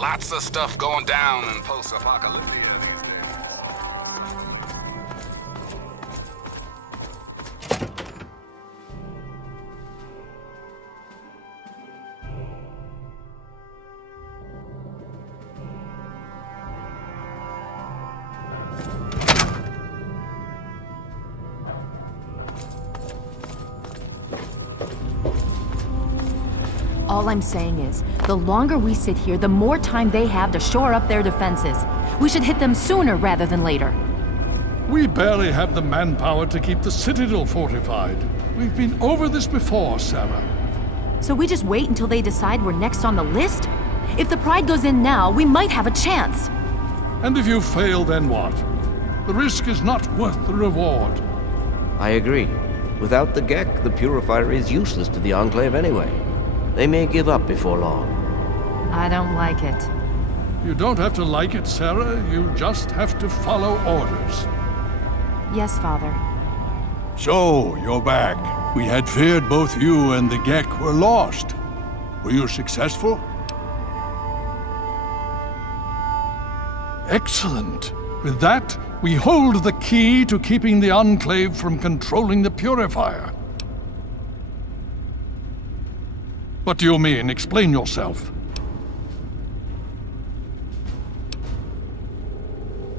Lots of stuff going down in post-apocalyptic these days. All I'm saying is, the longer we sit here, the more time they have to shore up their defenses. We should hit them sooner rather than later. We barely have the manpower to keep the Citadel fortified. We've been over this before, Sarah. So we just wait until they decide we're next on the list? If the Pride goes in now, we might have a chance. And if you fail, then what? The risk is not worth the reward. I agree. Without the Gek, the Purifier is useless to the Enclave anyway. They may give up before long. I don't like it. You don't have to like it, Sarah. You just have to follow orders. Yes, Father. So, you're back. We had feared both you and the Gek were lost. Were you successful? Excellent. With that, we hold the key to keeping the Enclave from controlling the Purifier. What do you mean? Explain yourself.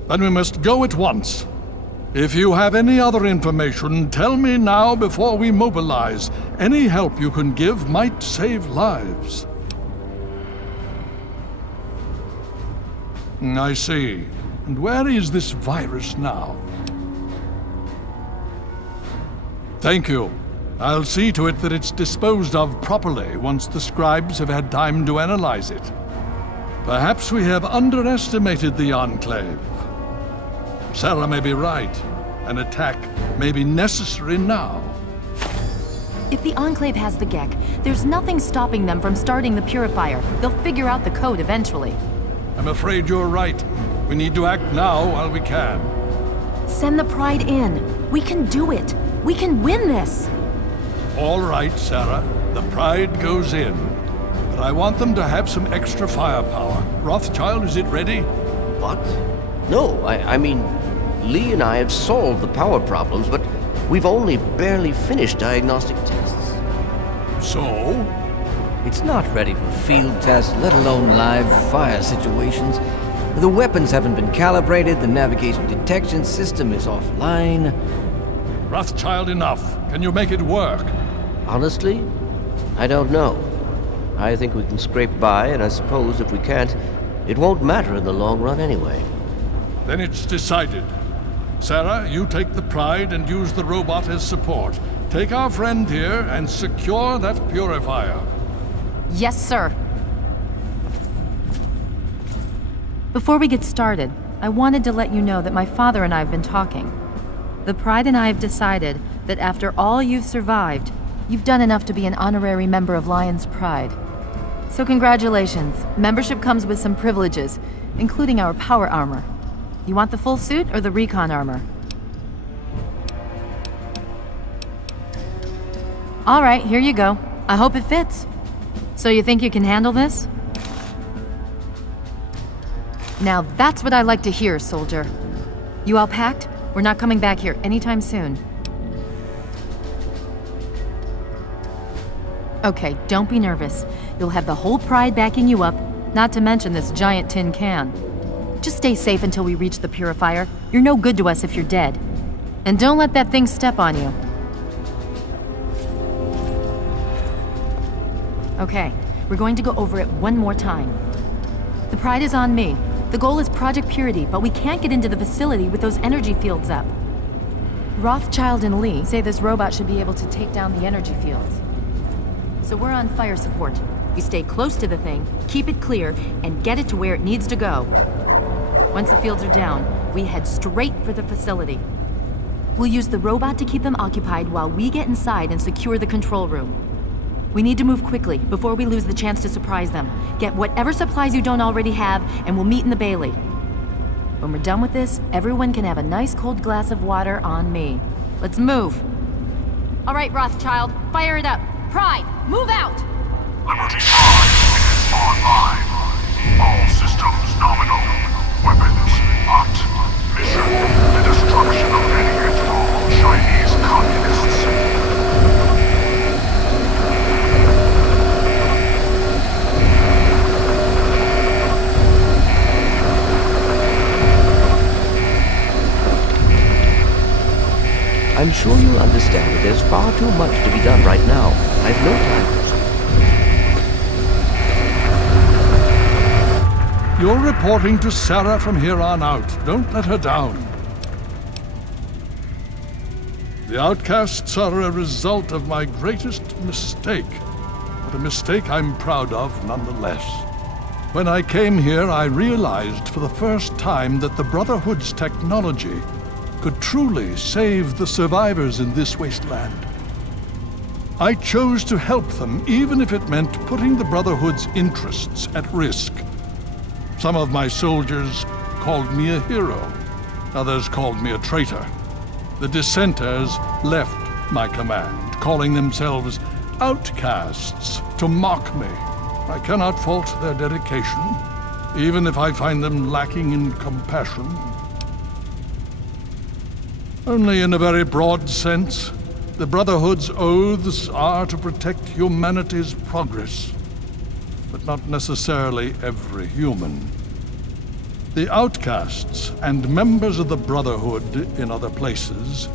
Then we must go at once. If you have any other information, tell me now before we mobilize. Any help you can give might save lives. I see. And where is this virus now? Thank you. I'll see to it that it's disposed of properly once the scribes have had time to analyze it. Perhaps we have underestimated the Enclave. Sarah may be right. An attack may be necessary now. If the Enclave has the Gek, there's nothing stopping them from starting the Purifier. They'll figure out the code eventually. I'm afraid you're right. We need to act now while we can. Send the Pride in. We can do it. We can win this. All right, Sarah. The Pride goes in. But I want them to have some extra firepower. Rothschild, is it ready? What? No, I mean, Lee and I have solved the power problems, but we've only barely finished diagnostic tests. So? It's not ready for field tests, let alone live fire situations. The weapons haven't been calibrated, the navigation detection system is offline. Rothschild, enough. Can you make it work? Honestly, I don't know. I think we can scrape by, and I suppose if we can't, it won't matter in the long run anyway. Then it's decided. Sarah, you take the Pride and use the robot as support. Take our friend here and secure that Purifier. Yes, sir. Before we get started, I wanted to let you know that my father and I have been talking. The Pride and I have decided that after all you've survived, you've done enough to be an honorary member of Lion's Pride. So congratulations. Membership comes with some privileges, including our power armor. You want the full suit or the recon armor? All right, here you go. I hope it fits. So you think you can handle this? Now that's what I like to hear, soldier. You all packed? We're not coming back here anytime soon. Okay, don't be nervous. You'll have the whole Pride backing you up, not to mention this giant tin can. Just stay safe until we reach the Purifier. You're no good to us if you're dead. And don't let that thing step on you. Okay, we're going to go over it one more time. The Pride is on me. The goal is Project Purity, but we can't get into the facility with those energy fields up. Rothschild and Lee say this robot should be able to take down the energy fields. So we're on fire support. We stay close to the thing, keep it clear, and get it to where it needs to go. Once the fields are down, we head straight for the facility. We'll use the robot to keep them occupied while we get inside and secure the control room. We need to move quickly before we lose the chance to surprise them. Get whatever supplies you don't already have, and we'll meet in the Bailey. When we're done with this, everyone can have a nice cold glass of water on me. Let's move. All right, Rothschild, fire it up. Pride, move out! Liberty Prime is online. All systems nominal. Weapons hot. Mission: the destruction of any and all Chinese communists. I'm sure you'll understand that there's far too much to be done right now. I've no time. You're reporting to Sarah from here on out. Don't let her down. The outcasts are a result of my greatest mistake, but a mistake I'm proud of nonetheless. When I came here, I realized for the first time that the Brotherhood's technology could truly save the survivors in this wasteland. I chose to help them, even if it meant putting the Brotherhood's interests at risk. Some of my soldiers called me a hero. Others called me a traitor. The dissenters left my command, calling themselves outcasts to mock me. I cannot fault their dedication, even if I find them lacking in compassion. Only in a very broad sense, the Brotherhood's oaths are to protect humanity's progress, but not necessarily every human. The outcasts and members of the Brotherhood in other places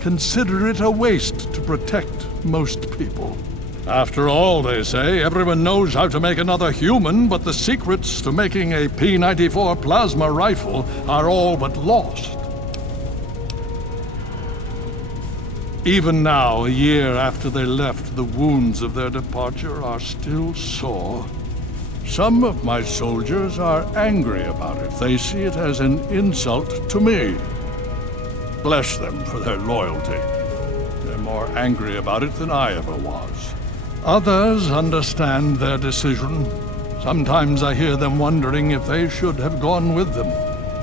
consider it a waste to protect most people. After all, they say, everyone knows how to make another human, but the secrets to making a P-94 plasma rifle are all but lost. Even now, a year after they left, the wounds of their departure are still sore. Some of my soldiers are angry about it. They see it as an insult to me. Bless them for their loyalty. They're more angry about it than I ever was. Others understand their decision. Sometimes I hear them wondering if they should have gone with them.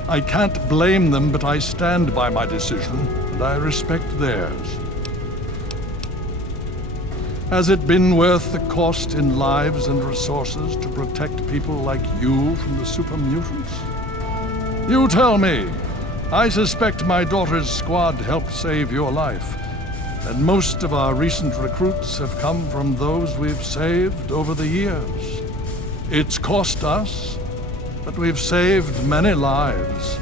I can't blame them, but I stand by my decision, and I respect theirs. Has it been worth the cost in lives and resources to protect people like you from the Super Mutants? You tell me. I suspect my daughter's squad helped save your life, and most of our recent recruits have come from those we've saved over the years. It's cost us, but we've saved many lives,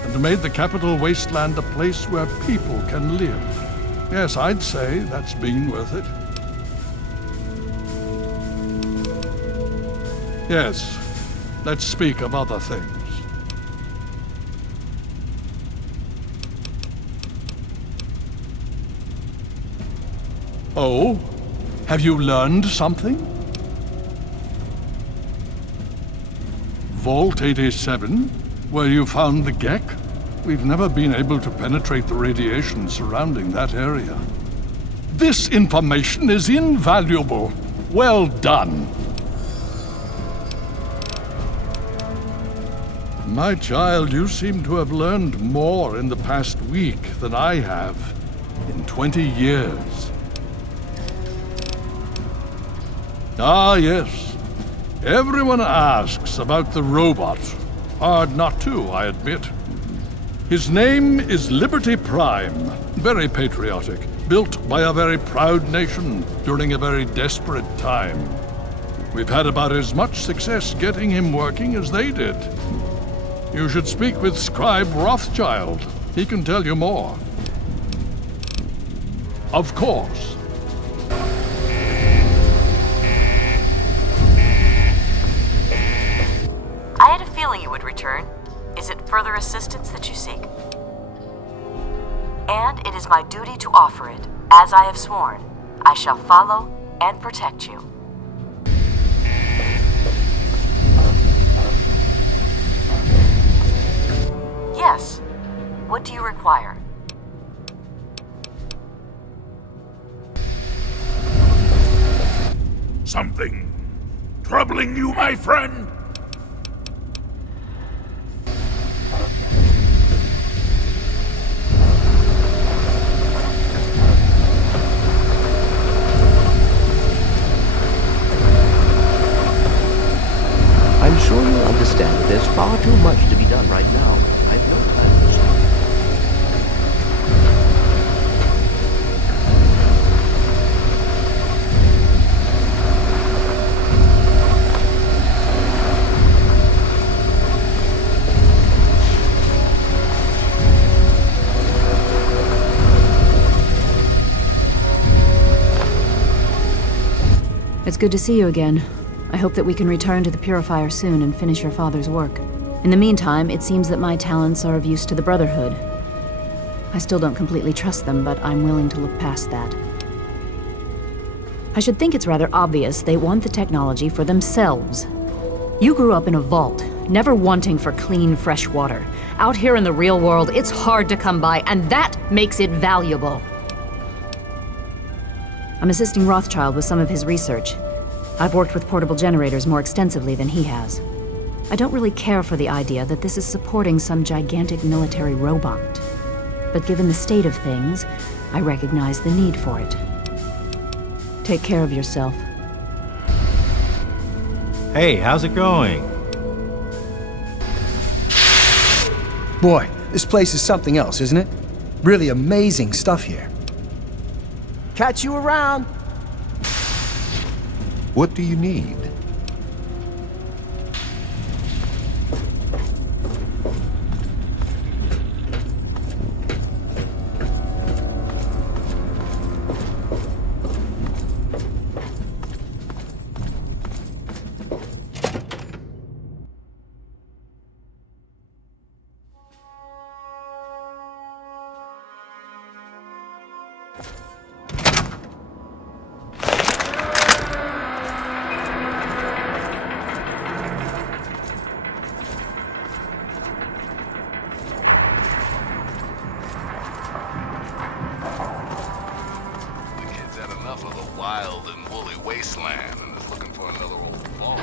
and made the Capital Wasteland a place where people can live. Yes, I'd say that's been worth it. Yes, let's speak of other things. Oh? Have you learned something? Vault 87? Where you found the Gek? We've never been able to penetrate the radiation surrounding that area. This information is invaluable. Well done. My child, you seem to have learned more in the past week than I have in 20 years. Ah, yes. Everyone asks about the robot. Hard not to, I admit. His name is Liberty Prime. Very patriotic. Built by a very proud nation during a very desperate time. We've had about as much success getting him working as they did. You should speak with Scribe Rothschild. He can tell you more. Of course. I had a feeling you would return. Is it further assistance that you seek? And it is my duty to offer it. As I have sworn, I shall follow and protect you. Yes. What do you require? Something troubling you, my friend? I'm sure understand, there's far too much to be done right now. I've no time. It's good to see you again. I hope that we can return to the Purifier soon and finish your father's work. In the meantime, it seems that my talents are of use to the Brotherhood. I still don't completely trust them, but I'm willing to look past that. I should think it's rather obvious they want the technology for themselves. You grew up in a vault, never wanting for clean, fresh water. Out here in the real world, it's hard to come by, and that makes it valuable. I'm assisting Rothschild with some of his research. I've worked with portable generators more extensively than he has. I don't really care for the idea that this is supporting some gigantic military robot. But given the state of things, I recognize the need for it. Take care of yourself. Hey, how's it going? Boy, this place is something else, isn't it? Really amazing stuff here. Catch you around. What do you need? Enough of the wild and woolly wasteland and is looking for another old vault.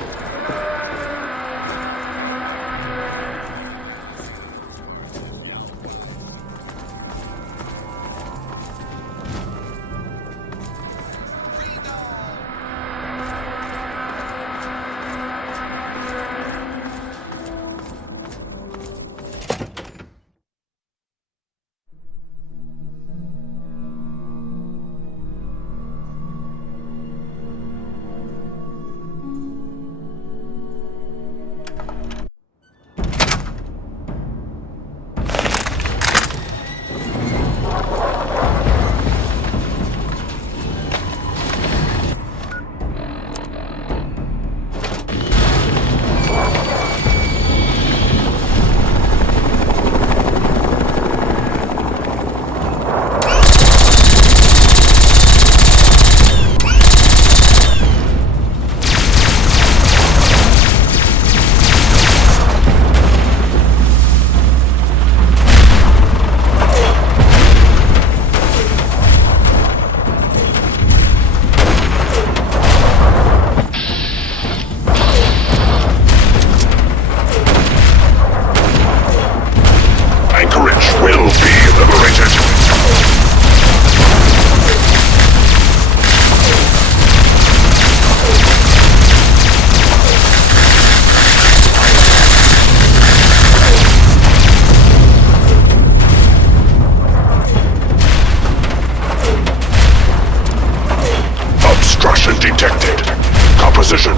Composition.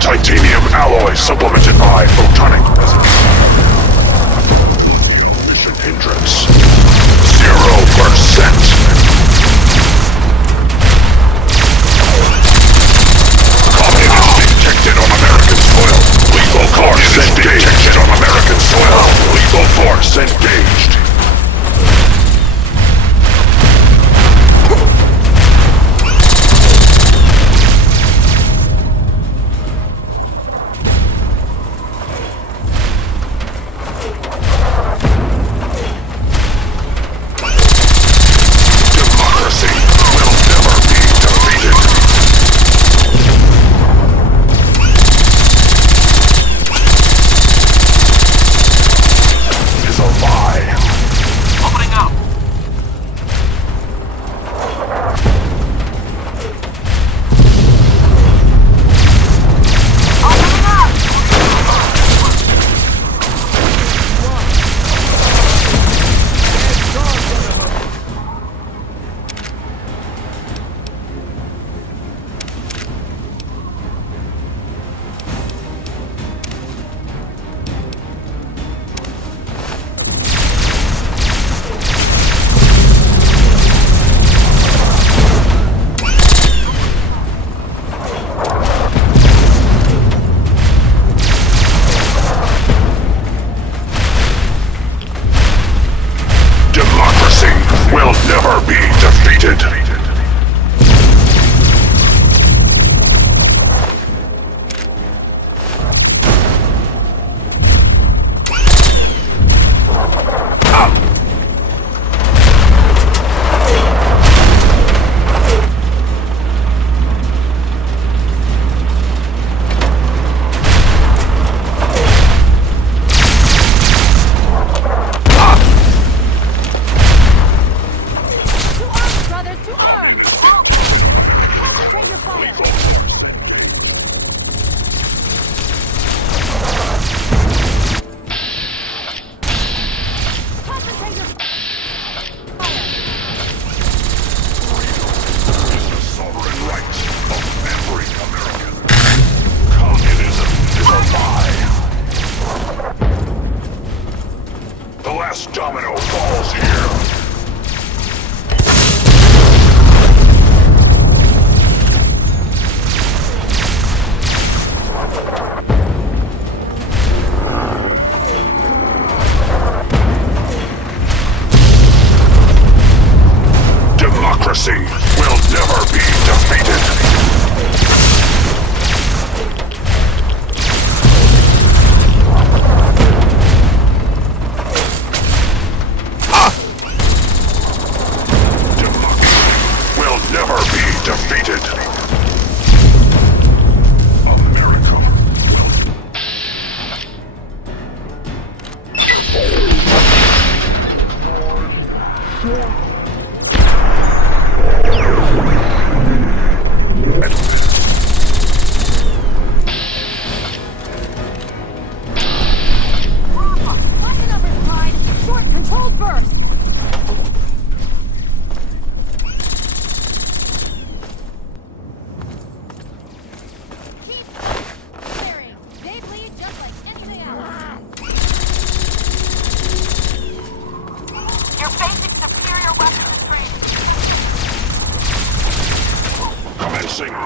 Titanium alloy supplemented by photonic resonance. Mission hindrance. 0%. Communist detected on American soil. Lethal force engaged on American soil. Lethal force engaged.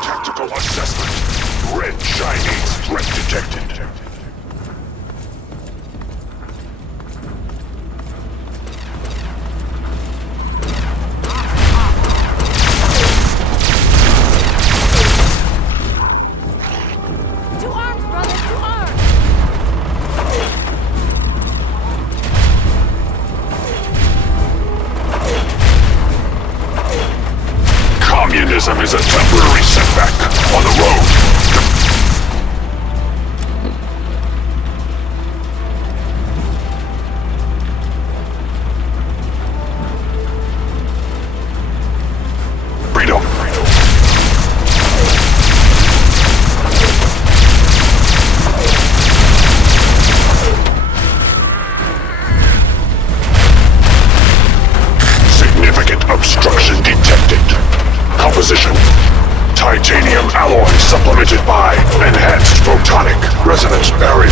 Tactical assessment. Red Chinese threat detected. Communism is a temporary setback on the road. Freedom. Significant obstruction detected. Composition. Titanium alloy supplemented by enhanced photonic resonance barrier.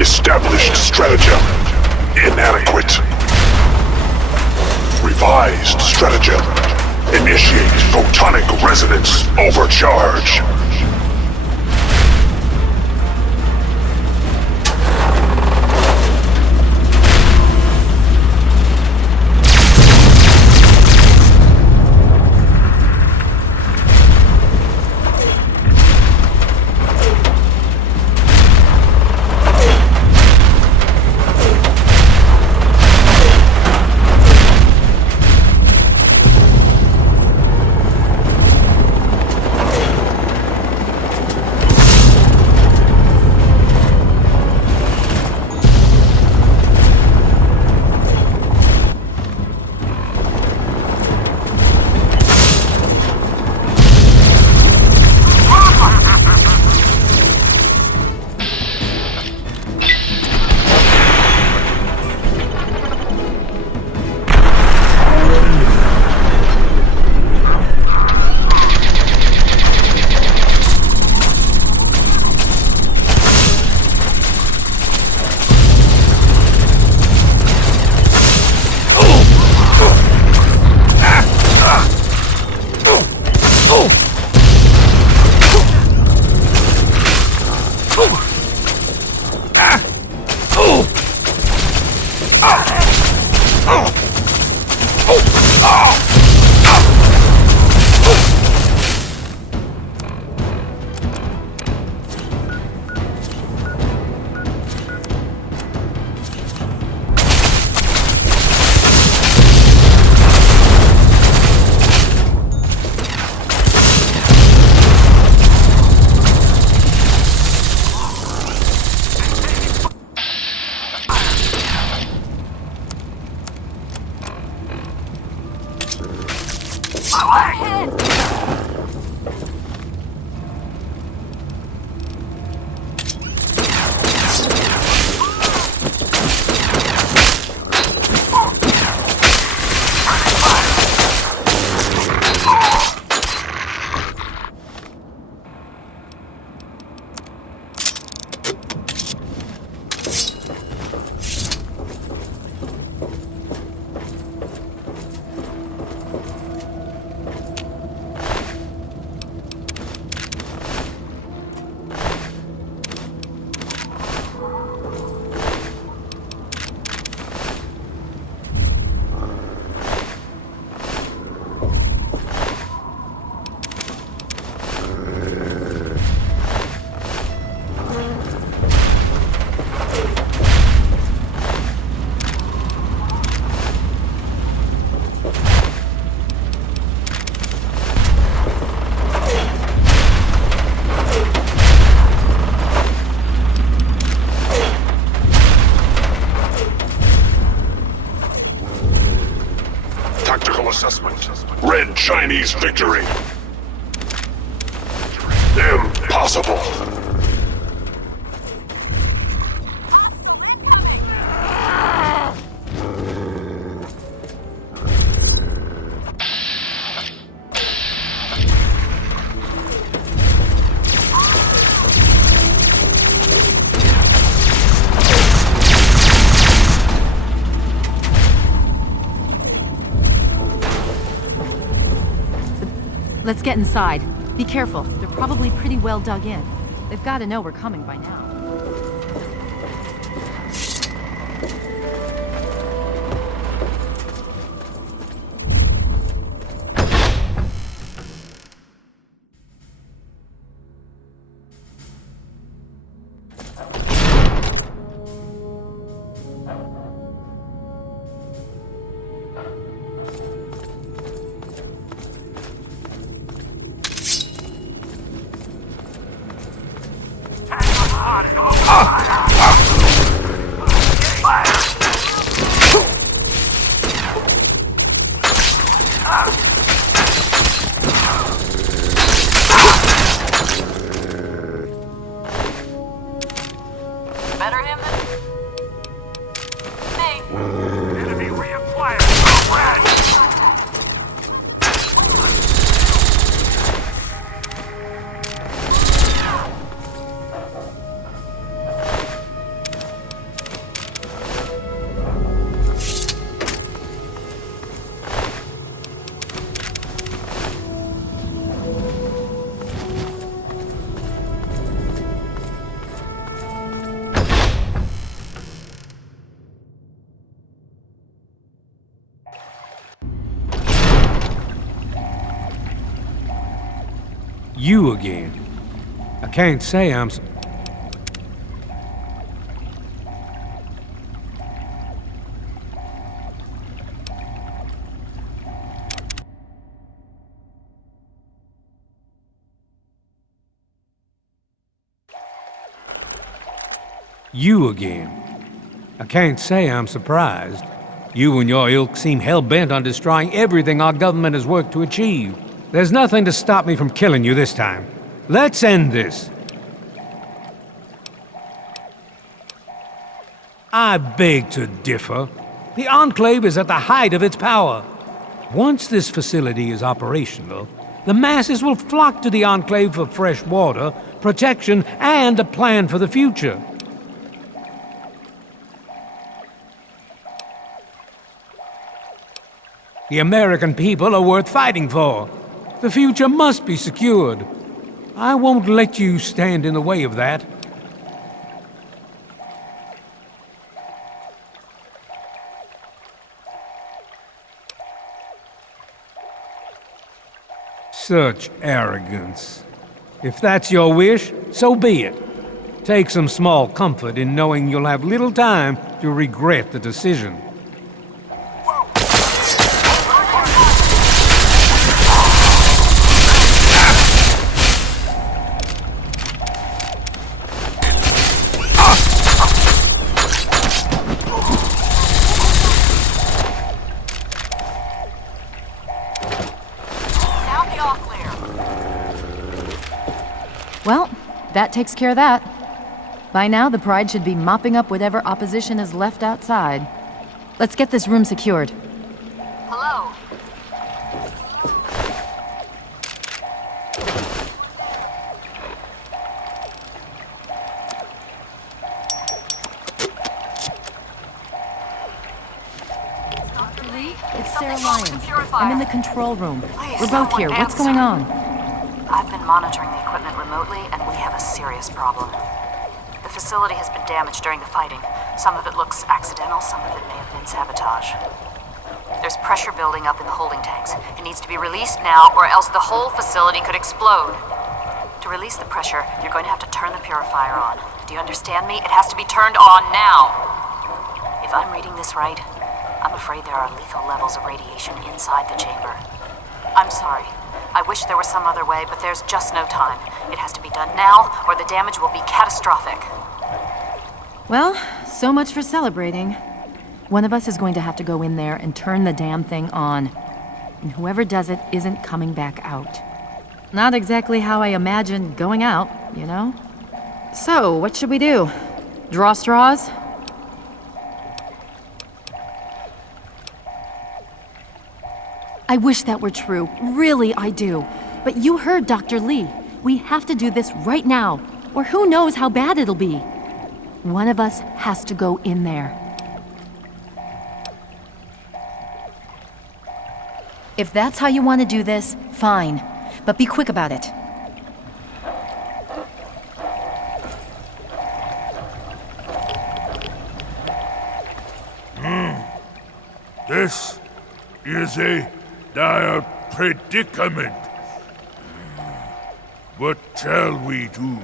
Established stratagem. Inadequate. Revised stratagem. Initiate photonic resonance overcharge. assessment. Red Chinese victory. Impossible. Let's get inside. Be careful. They're probably pretty well dug in. They've got to know we're coming by now. Better him than me. Enemy reacquired. Red! You again. I can't say I'm... You again. I can't say I'm surprised. You and your ilk seem hell-bent on destroying everything our government has worked to achieve. There's nothing to stop me from killing you this time. Let's end this. I beg to differ. The Enclave is at the height of its power. Once this facility is operational, the masses will flock to the Enclave for fresh water, protection, and a plan for the future. The American people are worth fighting for. The future must be secured. I won't let you stand in the way of that. Such arrogance. If that's your wish, so be it. Take some small comfort in knowing you'll have little time to regret the decision. Well, that takes care of that. By now, the Pride should be mopping up whatever opposition is left outside. Let's get this room secured. Hello. It's Sarah Lyons. Purifier. I'm in the control room. Please, We're both here. What's going on? I've been monitoring the equipment remotely, and we have a serious problem. The facility has been damaged during the fighting. Some of it looks accidental, some of it may have been sabotage. There's pressure building up in the holding tanks. It needs to be released now, or else the whole facility could explode. To release the pressure, you're going to have to turn the purifier on. Do you understand me? It has to be turned on now. If I'm reading this right, I'm afraid there are lethal levels of radiation inside the chamber. I'm sorry. I wish there was some other way, but there's just no time. It has to be done now, or the damage will be catastrophic. Well, so much for celebrating. One of us is going to have to go in there and turn the damn thing on. And whoever does it isn't coming back out. Not exactly how I imagined going out, you know? So, what should we do? Draw straws? I wish that were true. Really, I do. But you heard Dr. Lee. We have to do this right now, or who knows how bad it'll be. One of us has to go in there. If that's how you want to do this, fine. but be quick about it. This is a dire predicament. What shall we do?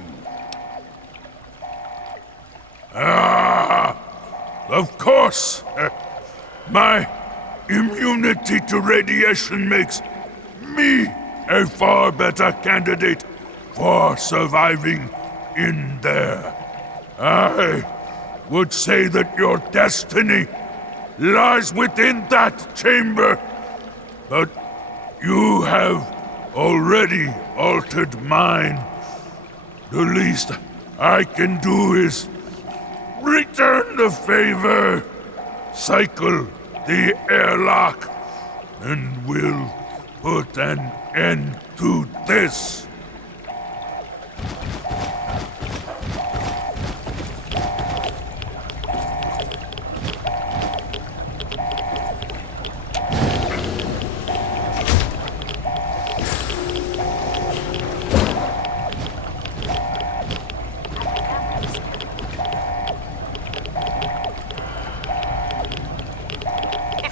Of course! My immunity to radiation makes me a far better candidate for surviving in there. I would say that your destiny lies within that chamber, but you have already altered mine. The least I can do is return the favor, cycle the airlock, and we'll put an end to this.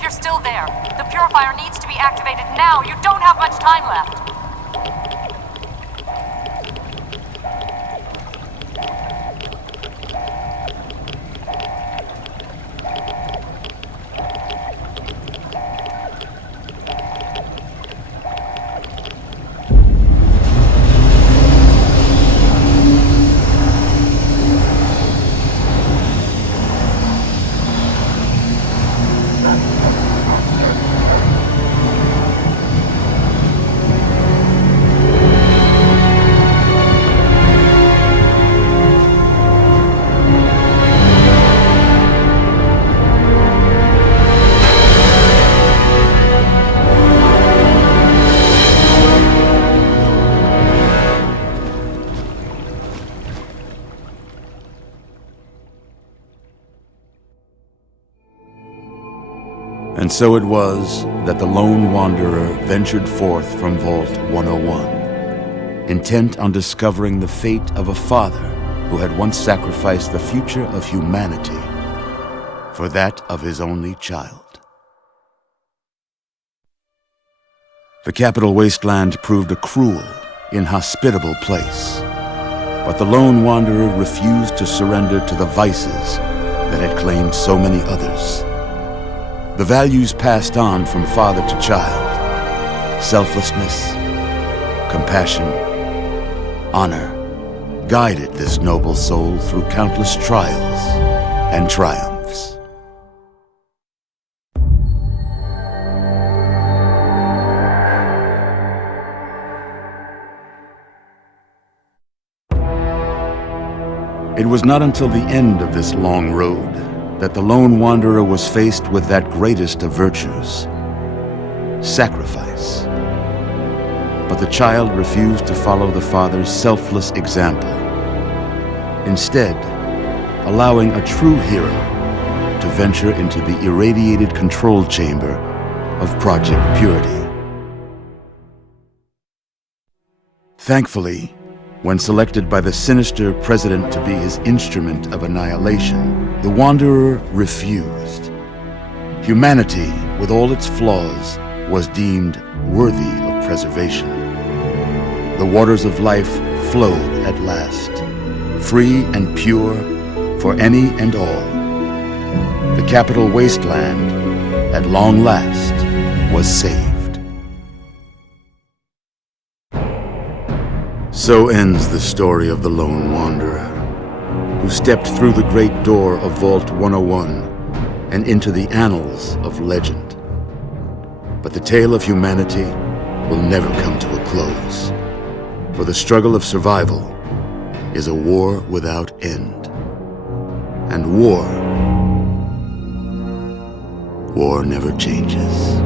Still there. The purifier needs to be activated now. You don't have much time left. And so it was that the lone wanderer ventured forth from Vault 101, intent on discovering the fate of a father who had once sacrificed the future of humanity for that of his only child. The Capital Wasteland proved a cruel, inhospitable place, but the lone wanderer refused to surrender to the vices that had claimed so many others. The values passed on from father to child, selflessness, compassion, honor, guided this noble soul through countless trials and triumphs. It was not until the end of this long road that the lone wanderer was faced with that greatest of virtues, sacrifice. But the child refused to follow the father's selfless example, instead allowing a true hero to venture into the irradiated control chamber of Project Purity. Thankfully, when selected by the sinister president to be his instrument of annihilation, the Wanderer refused. Humanity, with all its flaws, was deemed worthy of preservation. The waters of life flowed at last, free and pure for any and all. The Capital Wasteland, at long last, was saved. So ends the story of the lone wanderer, who stepped through the great door of Vault 101 and into the annals of legend. But the tale of humanity will never come to a close, for the struggle of survival is a war without end. And war never changes.